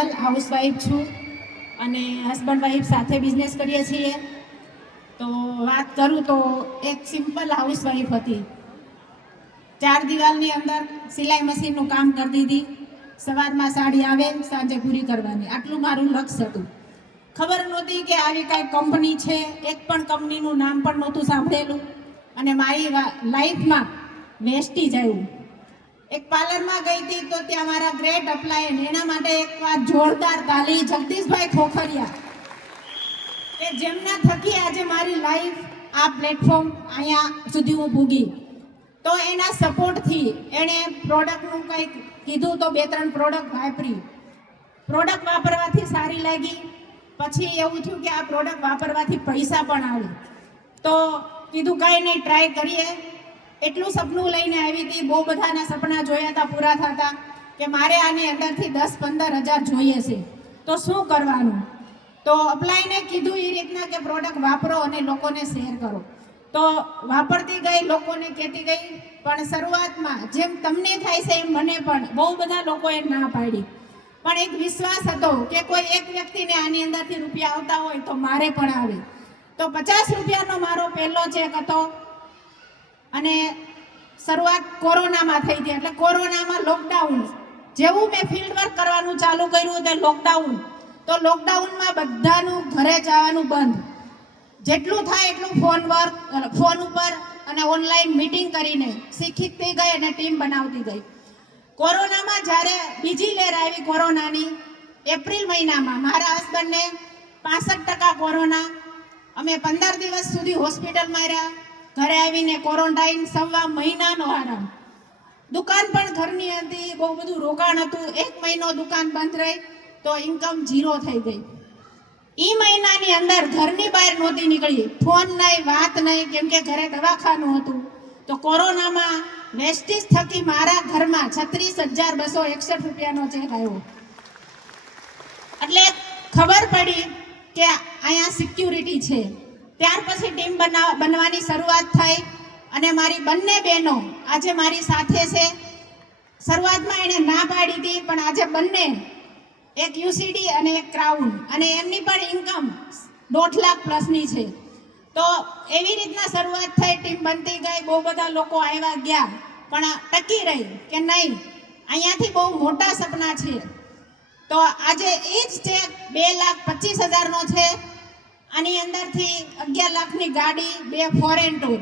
Single housewife છું અને husband wife સાથે બિઝનેસ કરીએ છીએ. તો વાત કરું તો એક સિમ્પલ હાઉસવાઈફ હતી. 4 દિવાલની અંદર સિલાઈ મશીનનું કામ કરતી હતી. સવારમાં સાડી આવે, સાંજે પૂરી કરવાની, આટલું મારું લક્ષ્ય હતું. ખબર નહોતી કે આવી કાંઈ કંપની છે, એક પણ કંપનીનું નામ પણ નહોતું સાંભળેલું. અને મારી લાઈફમાં વેસ્ટીજ આવ્યું. એક પાર્લરમાં ગઈ હતી તો ત્યાં મારા ગ્રેટ અપ્લાયન, એના માટે એક વાર જોરદાર તાલી જગદીશભાઈ ખોખરિયા, કે જેમના થકી આજે મારી લાઈફ આ પ્લેટફોર્મ અહીંયા સુધી હું ભૂગી. તો એના સપોર્ટથી એણે પ્રોડક્ટનું કંઈક કીધું તો 2-3 પ્રોડક્ટ વાપરી. પ્રોડક્ટ વાપરવાથી સારી લાગી. પછી એવું થયું કે આ પ્રોડક્ટ વાપરવાથી પૈસા પણ આવે. તો કીધું કાંઈ નહીં, ટ્રાય કરીએ. એટલું સપનું લઈને આવી હતી. બહુ બધાના સપના જોયા હતા પૂરા થતા, કે મારે આની અંદરથી 10-15 હજાર જોઈએ છે, તો શું કરવાનું. તો અપ્લાયને કીધું એ રીતના કે પ્રોડક્ટ વાપરો અને લોકોને શેર કરો. તો વાપરતી ગઈ, લોકોને કહેતી ગઈ. પણ શરૂઆતમાં જેમ તમને થાય છે એમ મને પણ બહુ બધા લોકોએ ના પાડી. પણ એક વિશ્વાસ હતો કે કોઈ એક વ્યક્તિને આની અંદરથી રૂપિયા આવતા હોય તો મારે પણ આવે. તો 50 રૂપિયાનો મારો પહેલો ચેક હતો. અને શરૂઆત કોરોનામાં થઈ હતી. એટલે કોરોનામાં લોકડાઉન જેવું મેં ફિલ્ડ વર્ક કરવાનું ચાલુ કર્યું તે લોકડાઉન. તો લોકડાઉનમાં બધાનું ઘરે જવાનું બંધ. જેટલું થાય એટલું ફોન ઉપર અને ઓનલાઈન મીટિંગ કરીને શીખતી ગઈ અને ટીમ બનાવતી ગઈ. કોરોનામાં જ્યારે બીજી લહેર આવી કોરોનાની, એપ્રિલ મહિનામાં મારા હસબન્ડને 65% કોરોના. અમે 15 દિવસ સુધી હોસ્પિટલમાં રહ્યા. ઘરે આવીને ક્વોરન્ટાઇન, 1.25 મહિનાનો આરામ. દુકાન પણ ઘરની હતી, બહુ બધું રોકાણ હતું. 1 મહિનો દુકાન બંધ રહી તો ઇન્કમ 0 થઈ ગઈ. એ મહિનાની અંદર ઘરની બહાર નહોતી નીકળી, ફોન નહીં, વાત નહીં, કેમ કે ઘરે દવાખાનું હતું. તો કોરોનામાં વેસ્ટીજ થકી મારા ઘરમાં 36,261 રૂપિયાનો ચેક આવ્યો. એટલે ખબર પડી કે અહીંયા સિક્યુરિટી છે. ત્યાર પછી ટીમ બનવાની શરૂઆત થઈ અને મારી બંને બહેનો આજે મારી સાથે છે. શરૂઆતમાં એણે ના પાડી હતી, પણ આજે બંને, એક યુસીડી અને એક ક્રાઉન, અને એમની પણ ઇન્કમ 1.5 લાખ પ્લસની છે. તો એવી રીતના શરૂઆત થઈ, ટીમ બનતી ગઈ, બહુ બધા લોકો આવ્યા ગયા, પણ ટકી રહી કે નહીં અહીંયાથી બહુ મોટા સપના છે. તો આજે એ જ ચેક 2,25,000નો છે. આની અંદરથી 11 લાખની ગાડી, 2 ફોરેન ટૂર.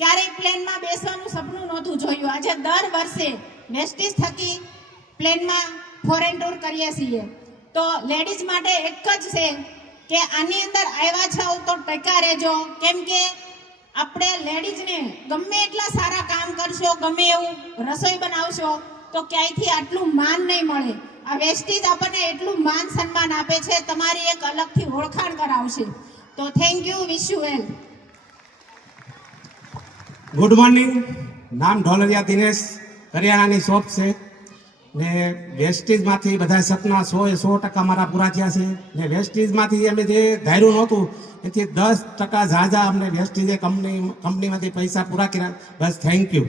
ક્યારેય પ્લેનમાં બેસવાનું સપનું નહોતું જોયું. આજે દર વર્ષે વેસ્ટીજ થકી પ્લેનમાં ફોરેન ટૂર કરીએ છીએ. તો લેડીઝ માટે એક જ છે કે આની અંદર આવ્યા છો તો ટકા રહેજો. કેમ કે આપણે લેડીઝને ગમે એટલા સારા કામ કરશો, ગમે એવું રસોઈ બનાવશો, તો ક્યાંયથી આટલું માન નહીં મળે. આ વેસ્ટીજ આપણને એટલું માન સન્માન આપે છે, તમારી એક અલગથી ઓળખાણ કરાવશે. તો thank you, wish you well. Good morning. નામ ઢોલરિયા દિનેશ, કરિયાણાની શોપ છે ને વેસ્ટીજમાંથી બધા સપના 100% મારા પૂરા થયા છે. ને વેસ્ટીજમાંથી અમે જે ધાર્યું નહોતું એથી 10% ઝાઝા અમને વેસ્ટીજે કંપનીમાંથી પૈસા પૂરા કર્યા. બસ થેન્ક યુ.